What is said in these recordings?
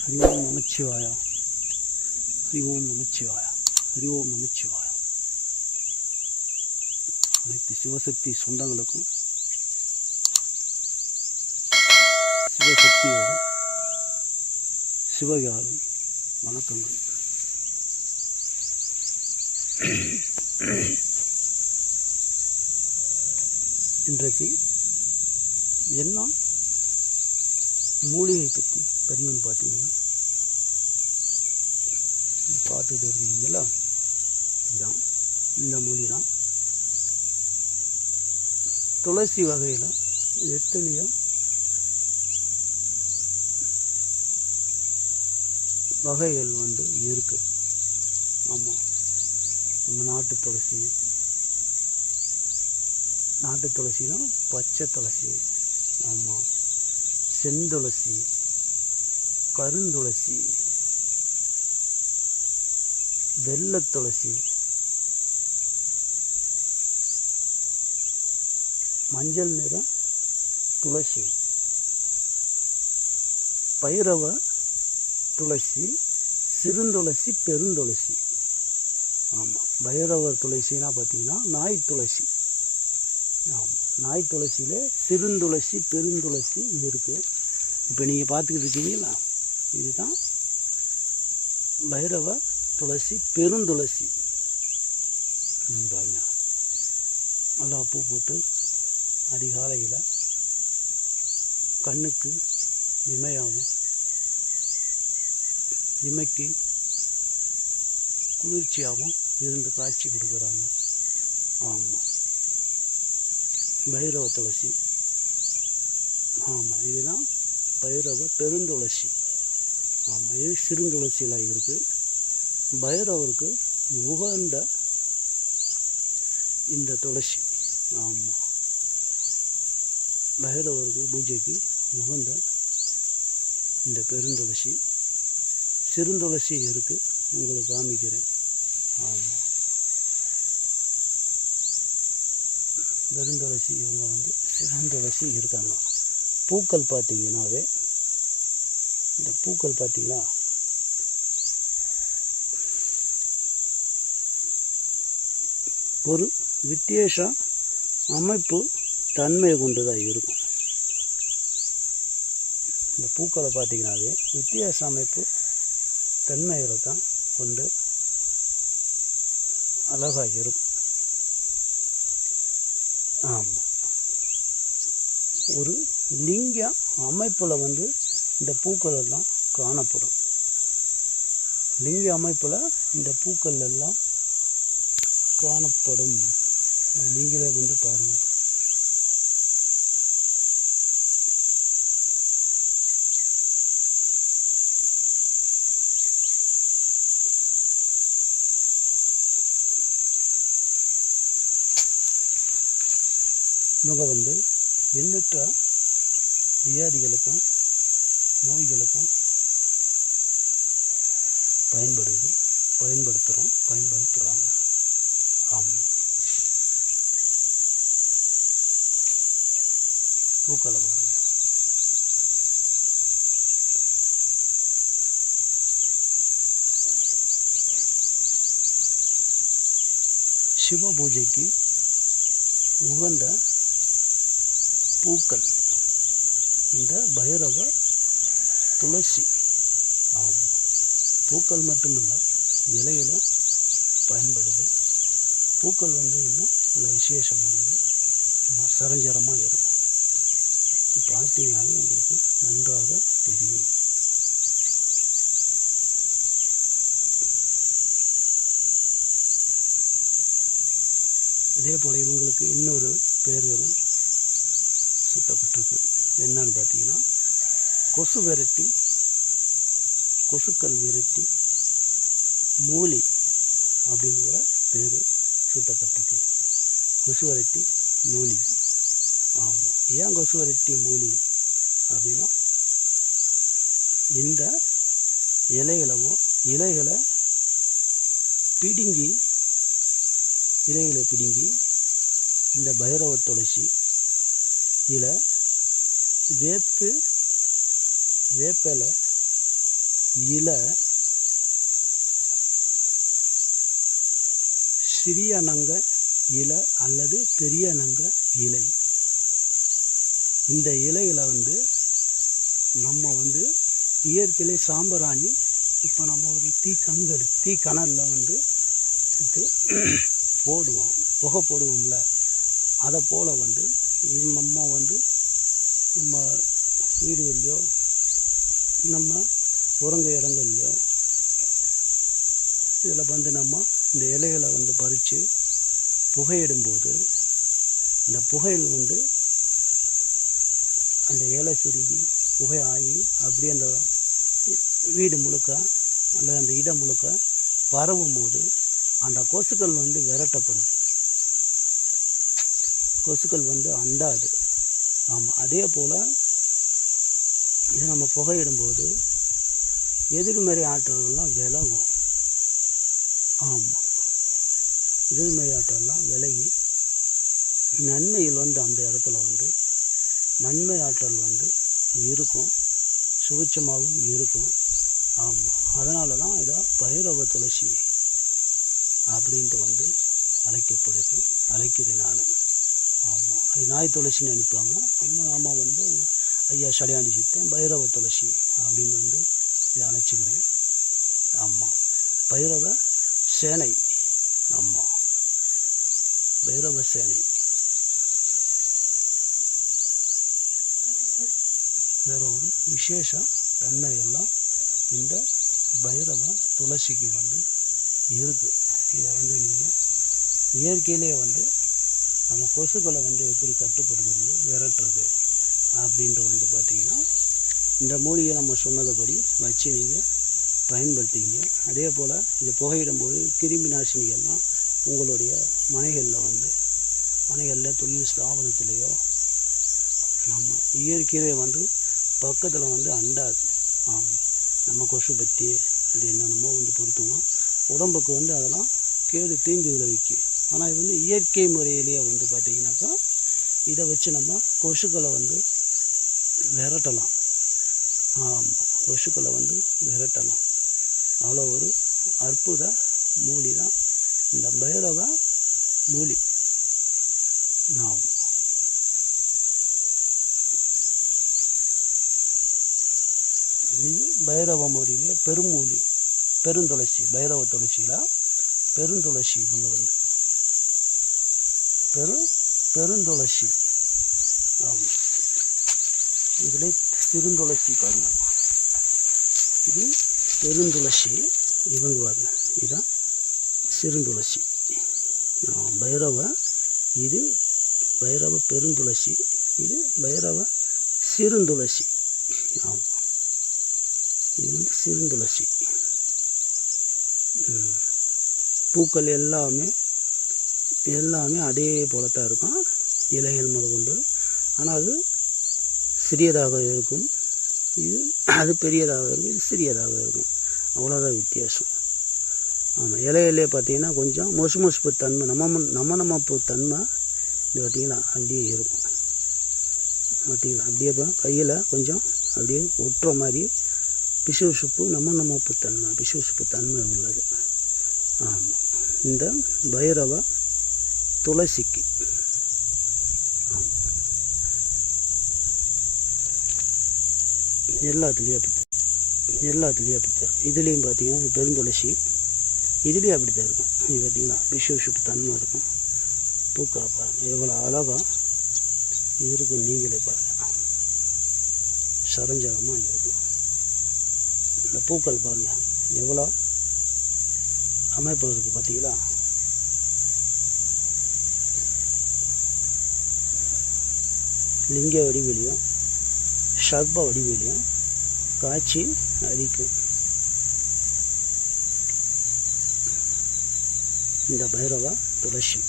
ஹரி ஓம் நமச்சிவாயா ஹரி ஓம் நமச்சிவாயா ஹரி ஓம் நமச்சிவாயா அனைத்து சிவசக்தி சொந்தங்களுக்கும் சிவசக்தியோட சிவகாலம் வணக்கங்கள் இன்றைக்கு என்ன மூலிகை பற்றி பதிவுன்னு பார்த்தீங்கன்னா. பார்த்துக்கிட்டு இருக்கீங்களா இதுதான். இந்த மூலிகை தான் துளசி வகையில் எத்தனையோ வகைகள் வந்து இருக்குது ஆமாம் நம்ம நாட்டு துளசி. நாட்டு துளசினா பச்சை துளசி. ஆமாம் செந்துளசி கருந்துளசி வெள்ளை துளசி மஞ்சள் நிற துளசி பைரவ துளசி சிறுந்துளசி பெருந்துளசி. ஆமாம் பைரவர் துளசினா பார்த்தீங்கன்னா நாய் துளசி. ஆமாம் நாய் துளசியில் சிறுந்துளசி பெருந்துளசி இருக்குது இப்போ நீங்கள் பார்த்துக்கிட்டு இருக்கீங்களா? இதுதான் பைரவ துளசி பெருந்துளசி பாருங்க. நல்லா பூ போட்டு அதிகாலையில் கண்ணுக்கு இமையாகும் இமைக்கு குளிர்ச்சியாகவும் இருந்து காட்சி கொடுக்குறாங்க. ஆமாம் பைரவ துளசி. ஆமாம் இதுதான் பைரவ பெருந்துளசி. ஆமாம் இது சிறுந்துளசியில் இருக்குது பைரவருக்கு உகந்த இந்த துளசி. ஆமாம் பைரவருக்கு பூஜைக்கு உகந்த இந்த பெருந்துளசி. சிறுந்துளசி இருக்குது உங்களுக்கு காமிக்கிறேன். ஆமாம் பெருந்துளசி இவங்க வந்து சிறந்துளசி இருக்காங்க. பூக்கள் பார்த்தீங்கன்னாவே இந்த பூக்கள் பார்த்தீங்களா? ஒரு வித்தியாச அமைப்பு தன்மை கொண்டுதான் இருக்கும். இந்த பூக்களை பார்த்தீங்கன்னாவே வித்தியாச அமைப்பு தன்மைகளை தான் கொண்டு அழகாக இருக்கும். ஆமாம் ஒரு லிங்க அமைப்பில் வந்து இந்த பூக்கள் எல்லாம் காணப்படும். லிங்க அமைப்பில் இந்த பூக்கள் எல்லாம் காணப்படும். நீங்களே வந்து பாருங்கள் இவங்க வந்து எண்ணற்ற வியாதிகளுக்கும் நோய்களுக்கும் பயன்படுது பயன்படுத்துகிறோம் பயன்படுத்துகிறாங்க ஆமாம் பூக்களை பாருங்க. சிவ பூஜைக்கு உகந்த பூக்கள். இந்த பைரவ துளசி. ஆமாம் பூக்கள் மட்டுமில்லை இலைகளும் பயன்படுது. பூக்கள் வந்து இன்னும் நல்ல விசேஷமானது. ம- சரஞ்சரமாக இருக்கும். பார்த்தீங்கனாலே உங்களுக்கு நன்றாக தெரியும். அதே போல் இவங்களுக்கு இன்னொரு பேர்களும் சுட்டப்பட்டிருக்கு. என்னன்னு பார்த்தீங்கன்னா கொசு விரட்டி கொசுக்கள் விரட்டி மூலி அப்படின்னு கூட பேர் சூட்டப்பட்டிருக்கு. கொசு விரட்டி மூலி ஆமாம் ஏன் கொசு விரட்டி மூலி அப்படின்னா இந்த இலைகளவும் இலைகளை பிடுங்கி இலைகளை பிடுங்கி இந்த பைரவ துளசி இதில் வேப்பு வேப்பலை இலை சிறிய நங்க இலை அல்லது பெரிய நங்க இலை. இந்த இலைகளை வந்து நம்ம வந்து இயற்கையிலே சாம்பராணி இப்போ நம்ம ஒரு தீ கங்கு தீ கணலில் வந்து எடுத்து போடுவோம். புகை போடுவோம்ல. அதை போல் வந்து நம்ம வந்து நம்ம வீடுகள்லையோ நம்ம உறங்க இடங்கள்லையோ இதில் வந்து நம்ம இந்த இலைகளை வந்து பறித்து புகையிடும்போது இந்த புகையில் வந்து அந்த இலை சுருங்கி புகை ஆகி அப்படியே அந்த வீடு முழுக்க அல்லது அந்த இடம் முழுக்க பரவும் போது அந்த கொசுக்கள் வந்து விரட்டப்படுது. கொசுக்கள் வந்து அண்டாது. ஆமாம் அதே போல் இது நம்ம புகையிடும்போது எதிர்மறை ஆற்றல்கள்லாம் விலகும். ஆமாம் எதிர்மறை ஆற்றல்லாம் விலகி நன்மையில் வந்து அந்த இடத்துல வந்து நன்மை ஆற்றல் வந்து இருக்கும் சுபிட்சமாகவும் இருக்கும். ஆமாம் அதனால தான் இதை பைரவ துளசி அப்படின்ட்டு வந்து அழைக்கப்படுது அழைக்கிறேன் நான். அது நாய் துளசின்னு அனுப்புவாங்க. அம்மா அம்மா வந்து ஐயா சடையாண்டி சித்தன் பைரவ துளசி அப்படின்னு வந்து இதை அழைச்சிக்கிறேன் ஆமாம் பைரவ சேனை. ஆமாம் பைரவ சேனை. வேற ஒரு விசேஷம். தன்மை எல்லாம் இந்த பைரவ துளசிக்கு வந்து இருக்குது இதை வந்து நீங்கள் இயற்கையிலே வந்து நம்ம கொசுக்களை வந்து எப்படி கட்டுப்படுத்துறது விரட்டுறது அப்படின்ற வந்து பார்த்திங்கன்னா இந்த மூலிகை நம்ம சொன்னதுபடி வச்சு நீங்கள் பயன்படுத்திங்க அதே போல் இது புகையிடும்போது கிருமி நாசினிகள்லாம் உங்களுடைய மனைகளில் வந்து மனைகளில் தொழில் ஸ்தாபனத்திலேயோ நம்ம இயற்கையிலே வந்து பக்கத்தில் வந்து அண்டாது. ஆமாம் நம்ம கொசு பத்தி அது என்னென்னமோ வந்து பொருத்துவோம். உடம்புக்கு வந்து அதெல்லாம் கேடு தீங்கு விளைவிக்கு ஆனால் இது வந்து இயற்கை முறையிலேயே வந்து பார்த்திங்கனாக்கா இதை வச்சு நம்ம கொசுக்களை வந்து விரட்டலாம். ஆமாம் கொசுக்களை வந்து விரட்டலாம். அவ்வளோ ஒரு அற்புத மூலி தான். இந்த பைரவ மூலி. ஆமாம் இது பைரவ மூலியிலே பெருமூலி பெருந்துளசி பைரவ துளசியில் பெருந்துளசி இவங்க வந்து பெரு பெருந்துளசி. ஆமாம் இதில் சிறுந்துளசி பாருங்க. இது பெருந்துளசி இவங்க பாருங்க இதுதான் சிறுந்துளசி. பைரவ இது பைரவ பெருந்துளசி இது பைரவ சிறுந்துளசி. ஆமாம் இது வந்து சிறுந்துளசி. பூக்கள் எல்லாமே எல்லாமே அதே போல தான் இருக்கும். இலைகள் முதற்கொண்டு ஆனால் அது சிறியதாக இருக்கும். இது அது பெரியதாக இருக்கும். இது சிறியதாக இருக்கும். அவ்வளோதான் வித்தியாசம். ஆமாம் இலையிலே பார்த்தீங்கன்னா கொஞ்சம் மொசு மொசுப்பு தன்மை நம்ம நம்ம நம்ம நம்மப்பு தன்மை இது பார்த்திங்கன்னா அப்படியே இருக்கும். பார்த்திங்களா? அப்படியே கையில் கொஞ்சம் அப்படியே ஒட்டுற மாதிரி பிசுபிசுப்பு நம்ம நம்மப்பு தன்மை பிசுபிசுப்பு தன்மை உள்ளது. ஆமாம் இந்த பைரவை துளசிக்கு. எல்லாத்துலேயும் அப்படி எல்லாத்துலேயும் அப்படி தான் இதுலேயும் பார்த்தீங்கன்னா பெருந்துளசி இதுலேயும் அப்படி தான் இருக்கும். இது பார்த்தீங்கன்னா பிசுபிசுப்பு தன்மை இருக்கும். பூக்களை பாருங்கள் எவ்வளோ அழகாக இருக்கு நீங்களே பாருங்கள் சரஞ்சகமாக இருக்கும் இந்த பூக்கள் பாருங்கள் எவ்வளோ அமைப்பு இருக்குது பார்த்தீங்களா லிங்க வடிவிலையும் சர்ப வடிவிலையும் காய்ச்சி அடிக்கும் இந்த பைரவா துளசி.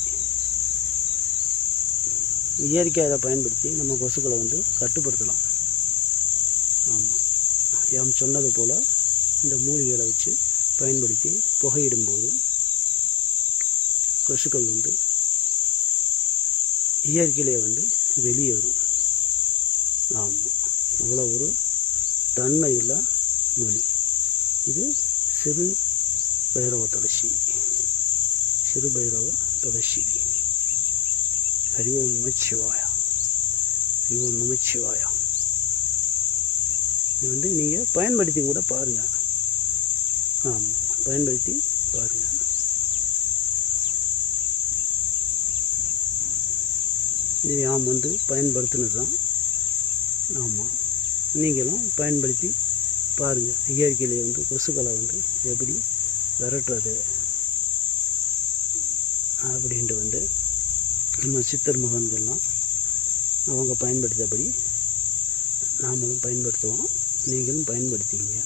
இயற்கையாக அதை பயன்படுத்தி நம்ம கொசுக்களை வந்து கட்டுப்படுத்தலாம். ஆமாம் யாம் சொன்னது போல் இந்த மூலிகைகளை வச்சு பயன்படுத்தி புகையிடும்போது கொசுக்கள் வந்து இயற்கையிலே வந்து வெளியேறும். வரும் அவ்வளோ ஒரு தன்மையுள்ள மொழி. இது சிறு பைரவ துளசி சிறு பைரவ துளசி ஹரி ஓம் நமச்சிவாய ஹரி ஓம் நமச்சிவாய இது வந்து நீங்கள் பயன்படுத்தி கூட பாருங்கள் ஆமாம் பயன்படுத்தி பாருங்கள் இது நாம் வந்து பயன்படுத்தினது தான் ஆமாம் நீங்களும் பயன்படுத்தி பாருங்கள் இயற்கையிலே வந்து கொசுக்களை வந்து எப்படி விரட்டுறது அப்படின்ட்டு வந்து நம்ம சித்தர் மகன்கள்லாம் அவங்க பயன்படுத்தபடி நாமளும் பயன்படுத்துவோம். நீங்களும் பயன்படுத்திங்க.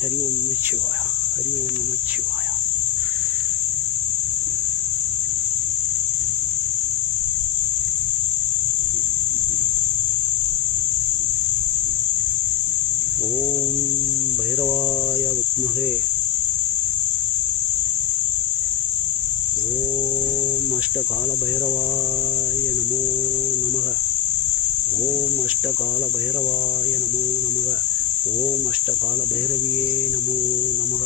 ஹரி ஓம் நமச்சிவாயா. ஹரி ஓம் நமச்சிவாயா. ஓம் பைரவாய வித்மகே ஓம் அஷ்டகால பைரவாய நமோ நமக ஓம் அஷ்டகால பைரவாய நமோ நமக ஓம் அஷ்டகால பைரவியே நமோ நமக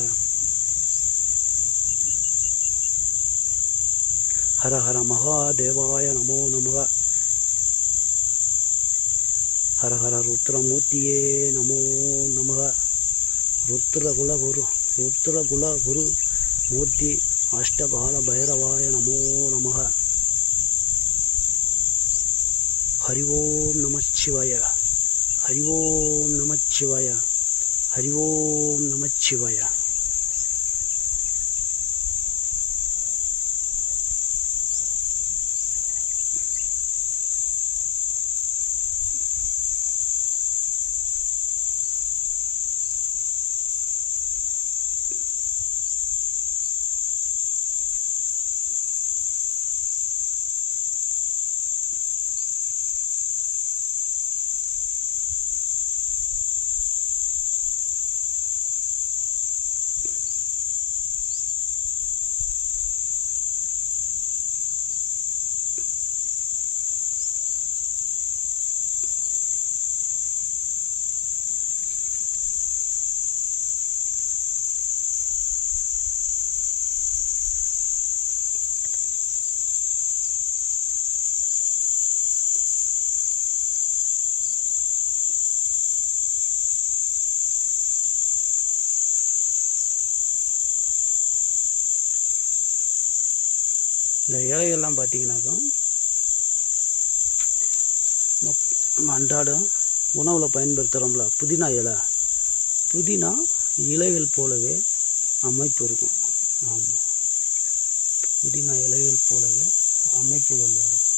ஹர ஹர மகாதேவாய நமோ நமக ஹர ஹர ருத்ரமூர்த்தியே நமோ நமக ருத்ரகுல குரு ருத்ரகுல குரு மூர்த்தி அஷ்டகால பைரவாய நமோ நமக ஹரி ஓம் நமச்சிவாய ஹரி ஓம் நமச்சிவாய ஹரி ஓம் நமச்சிவாய இந்த இலைகள்லாம் பார்த்தீங்கன்னாக்கா நம்ம நம்ம அன்றாடம் உணவில் பயன்படுத்துகிறோம்ல புதினா இலை. புதினா இலைகள் போலவே அமைப்பு இருக்கும். ஆமாம் புதினா இலைகள் போலவே அமைப்புகள் இருக்கும்.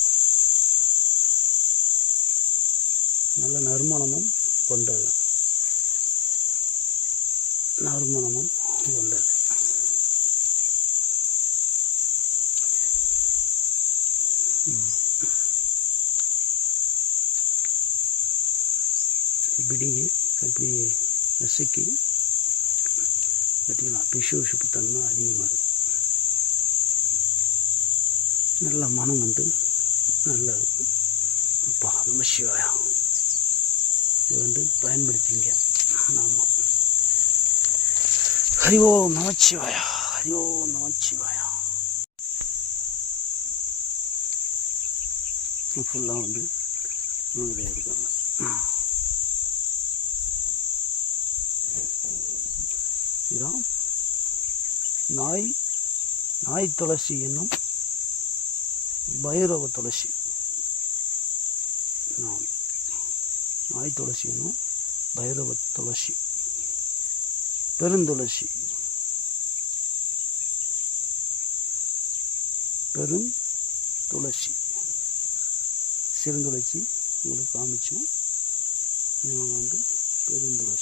நல்ல நறுமணமும் கொண்டது. நறுமணமும் கொண்டது இப்படி இப்படி நசுக்கி பார்த்தீங்களா பிசுபிசுப்பு தன்மை அதிகமாக இருக்கும். நல்ல மனம் வந்து நல்லா இருக்கும். அப்பா நம்ம சிவாயா. இது வந்து பயன்படுத்திங்க. ஆமாம் ஹரி ஓம் நமச்சிவாயா ஹரி ஓம் நமச்சிவாயா ஃபுல்லாக வந்து இவங்க இருக்காங்க இதான் நாய் நாய் துளசி என்னும் பைரவ துளசி. ஆம். நாய் துளசி என்னும் பைரவ துளசி. பெருந்துளசி. பெரும் துளசி சிறுந்துளசி உங்களுக்கு காமிச்சோம். இவங்க வந்து பெருந்துளசி.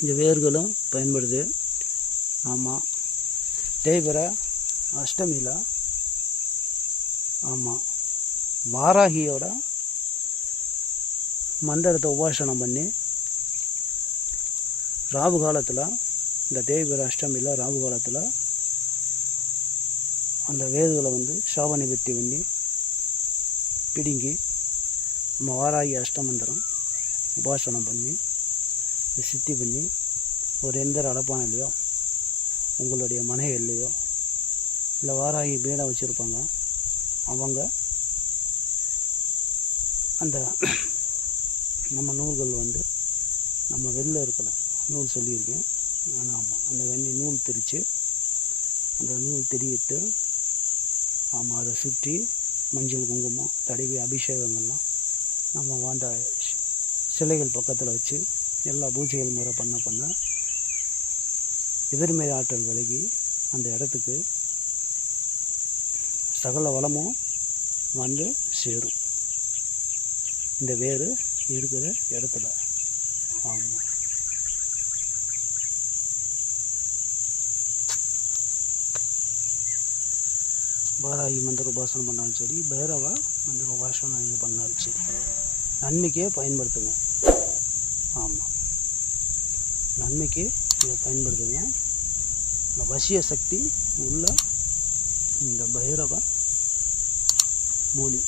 இந்த வேர்களும் பயன்படுது. ஆமாம் தேய்பிற அஷ்டமியில் ஆமாம் வாராகியோட மந்திரத்தை உபாசனம் பண்ணி ராவு காலத்தில் இந்த தேய்பிர அஷ்டமியில் ராவு காலத்தில் அந்த வேர்களை வந்து சாப நிவர்த்தி பண்ணி பிடுங்கி நம்ம வாராகி அஷ்டமந்திரம் உபாசனம் பண்ணி சித்தி பண்ணி ஒரு எந்த அடப்பானையிலையோ உங்களுடைய மனைகள்லையோ இல்லை வாராகி பீடை வச்சுருப்பாங்க அவங்க அந்த நம்ம நூல்கள் வந்து நம்ம வெளில இருக்கல நூல் சொல்லியிருக்கேன். ஆனால் ஆமாம் அந்த வெண்ணி நூல் திரித்து அந்த நூல் திரியிட்டு ஆமாம் அதை சுற்றி மஞ்சள் குங்குமம் தடவி அபிஷேகங்கள்லாம் நம்ம வாண்ட சிலைகள் பக்கத்தில் வச்சு எல்லா பூஜைகள் முறை பண்ண பண்ண எதிர்மறை ஆற்றல் விலகி அந்த இடத்துக்கு சகல வளமும் வந்து சேரும். இந்த வேர் இருக்கிற இடத்துல. ஆமாம் வாராகி மந்திர உபாசனம் பண்ணாலும் சரி பைரவா மந்திர உபாசனம் இங்கே பண்ணாலும் சரி. நன்மைக்கே பயன்படுத்துங்க நன்மைக்கு இதை பயன்படுத்துங்க. இந்த வசிய சக்தி உள்ள இந்த பைரவ மூலி